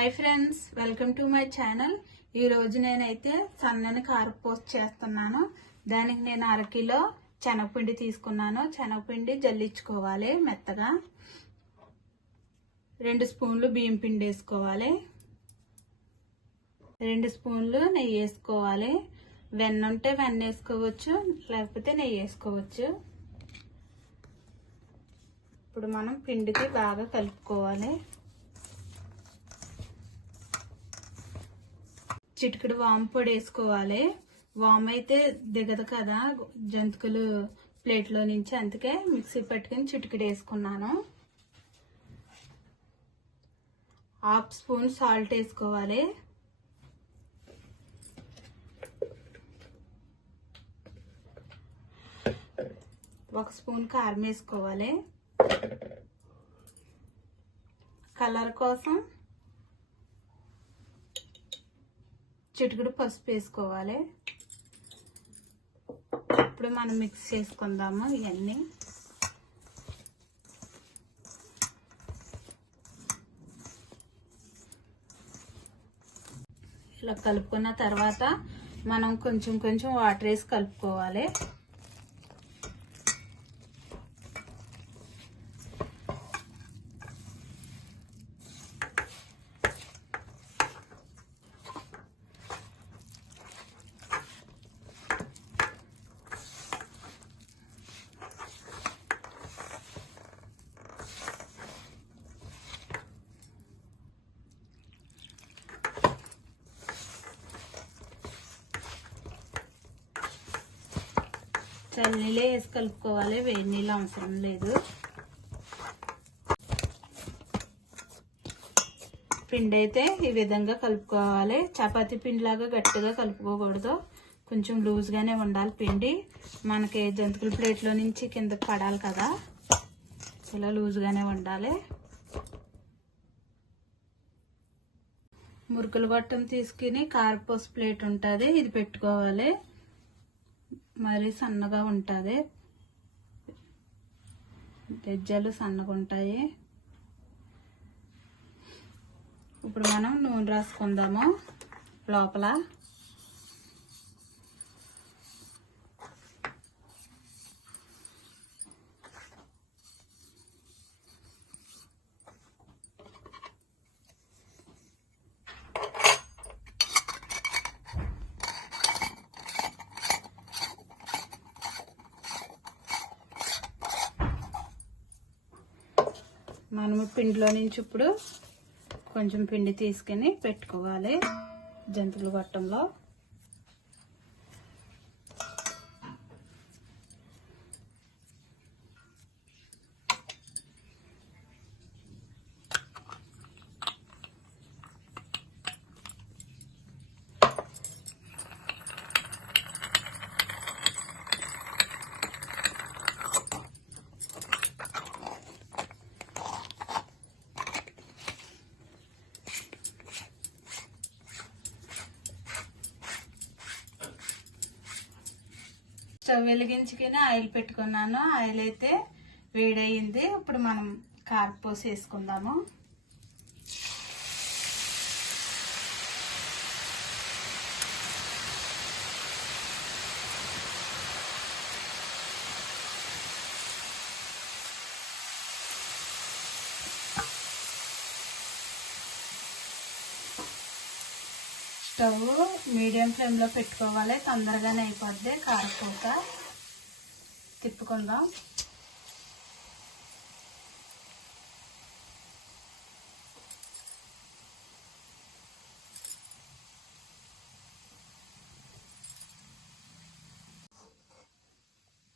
Hi friends, welcome to my channel. ఈరోజు నేనైతే సన్నని కారపూస చేస్తున్నాను. దానికి నేను అరకిలో శనగపిండి తీసుకున్నాను. శనగపిండి జల్లించుకోవాలి మెత్తగా. 2 స్పూన్లు బియ్యం పిండి వేసుకోవాలి. 2 స్పూన్లు నెయ్యి వేసుకోవాలి. వెన్న ఉంటే వెన్న వేసుకోవచ్చు, లేకపోతే నెయ్యి వేసుకోవచ్చు. ఇప్పుడు మనం పిండికి బాగా కలుపుకోవాలి. చిటికెడు వాము పొడి వేసుకోవాలి. వాము అయితే దిగదు కదా జంతికలు ప్లేట్లో నుంచి, అందుకే మిక్సీ పట్టుకుని చిటికెడు వేసుకున్నాను. 1/2 స్పూన్ సాల్ట్ వేసుకోవాలి. 1 స్పూన్ కారం వేసుకోవాలి. కలర్ కోసం చిటికెడు పసుపు వేసుకోవాలి. ఇప్పుడు మనం మిక్స్ చేసుకుందాము. ఇవన్నీ ఇలా కలుపుకున్న తర్వాత మనం కొంచెం కొంచెం వాటర్ వేసి కలుపుకోవాలి. చల్లనీళ్ళే వేసి కలుపుకోవాలి, వేడి నీళ్ళు అవసరం లేదు. పిండి అయితే ఈ విధంగా కలుపుకోవాలి. చపాతీ పిండిలాగా గట్టిగా కలుపుకోకూడదు, కొంచెం లూజ్గానే ఉండాలి పిండి. మనకి జంతికల ప్లేట్లో నుంచి కిందకి పడాలి కదా, ఇలా లూజ్గానే ఉండాలి. మురుకుల గొట్టం తీసుకుని కారపూస ప్లేట్ ఉంటుంది, ఇది పెట్టుకోవాలి. మరి సన్నగా ఉంటుంది, గెజ్జలు సన్నగా ఉంటాయి. ఇప్పుడు మనం నూనె రాసుకుందాము లోపల. మనము పిండిలో నుంచి ఇప్పుడు కొంచెం పిండి తీసుకుని పెట్టుకోవాలి జంతికల గొట్టంలో. స్టవ్ వెలిగించుకుని ఆయిల్ పెట్టుకున్నాను. ఆయిల్ అయితే వేడయింది. ఇప్పుడు మనం కారపూస వేసుకుందాము. స్టవ్ మీడియం ఫ్లేమ్లో పెట్టుకోవాలి, తొందరగానే అయిపోద్ది కారపూస. తిప్పుకుందాం.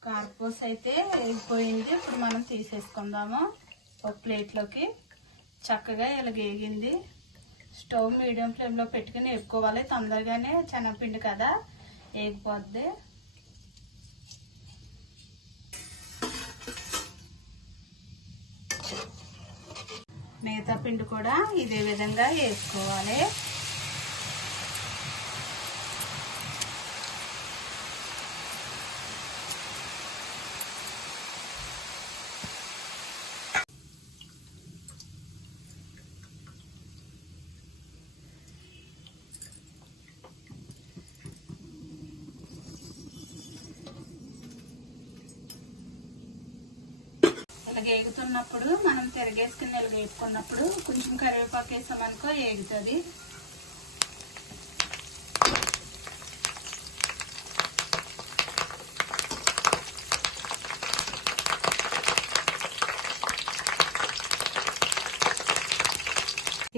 కారపూస అయితే వేగిపోయింది. ఇప్పుడు మనం తీసేసుకుందాము ఒక ప్లేట్లోకి. చక్కగా ఇలా వేగింది. స్టవ్ మీడియం ఫ్లేమ్లో పెట్టుకుని వేపుకోవాలి, తొందరగానే శనగపిండి కదా వేగిపోద్ది. మిగతా పిండి కూడా ఇదే విధంగా వేసుకోవాలి. ఇలాగ ఏగుతున్నప్పుడు మనం తిరగేసుకుని ఇలాగ వేపుకున్నప్పుడు కొంచెం కరివేపాకు వేసామనుకో ఏగుతుంది.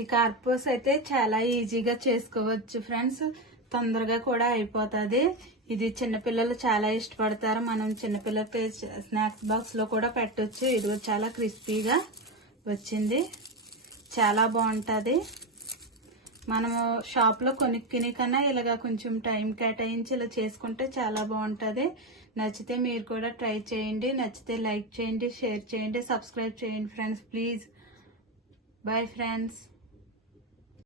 ఈ కార్పూస్ అయితే చాలా ఈజీగా చేసుకోవచ్చు ఫ్రెండ్స్, తొందరగా కూడా అయిపోతుంది. ఇది చిన్నపిల్లలు చాలా ఇష్టపడతారు. మనం చిన్నపిల్లలకి స్నాక్స్ బాక్స్ లో కూడా పెట్టొచ్చు. ఇది చాలా క్రిస్పీగా వచ్చింది, చాలా బాగుంటుంది. మనము షాప్ లో కొనుక్కునే కన్నా ఇలాగా కొంచెం టైం కేటాయించి ఇలా చేసుకుంటే చాలా బాగుంటుంది. నచ్చితే మీరు కూడా ట్రై చేయండి. నచ్చితే లైక్ చేయండి, షేర్ చేయండి, సబ్స్క్రైబ్ చేయండి ఫ్రెండ్స్ ప్లీజ్. Bye friends.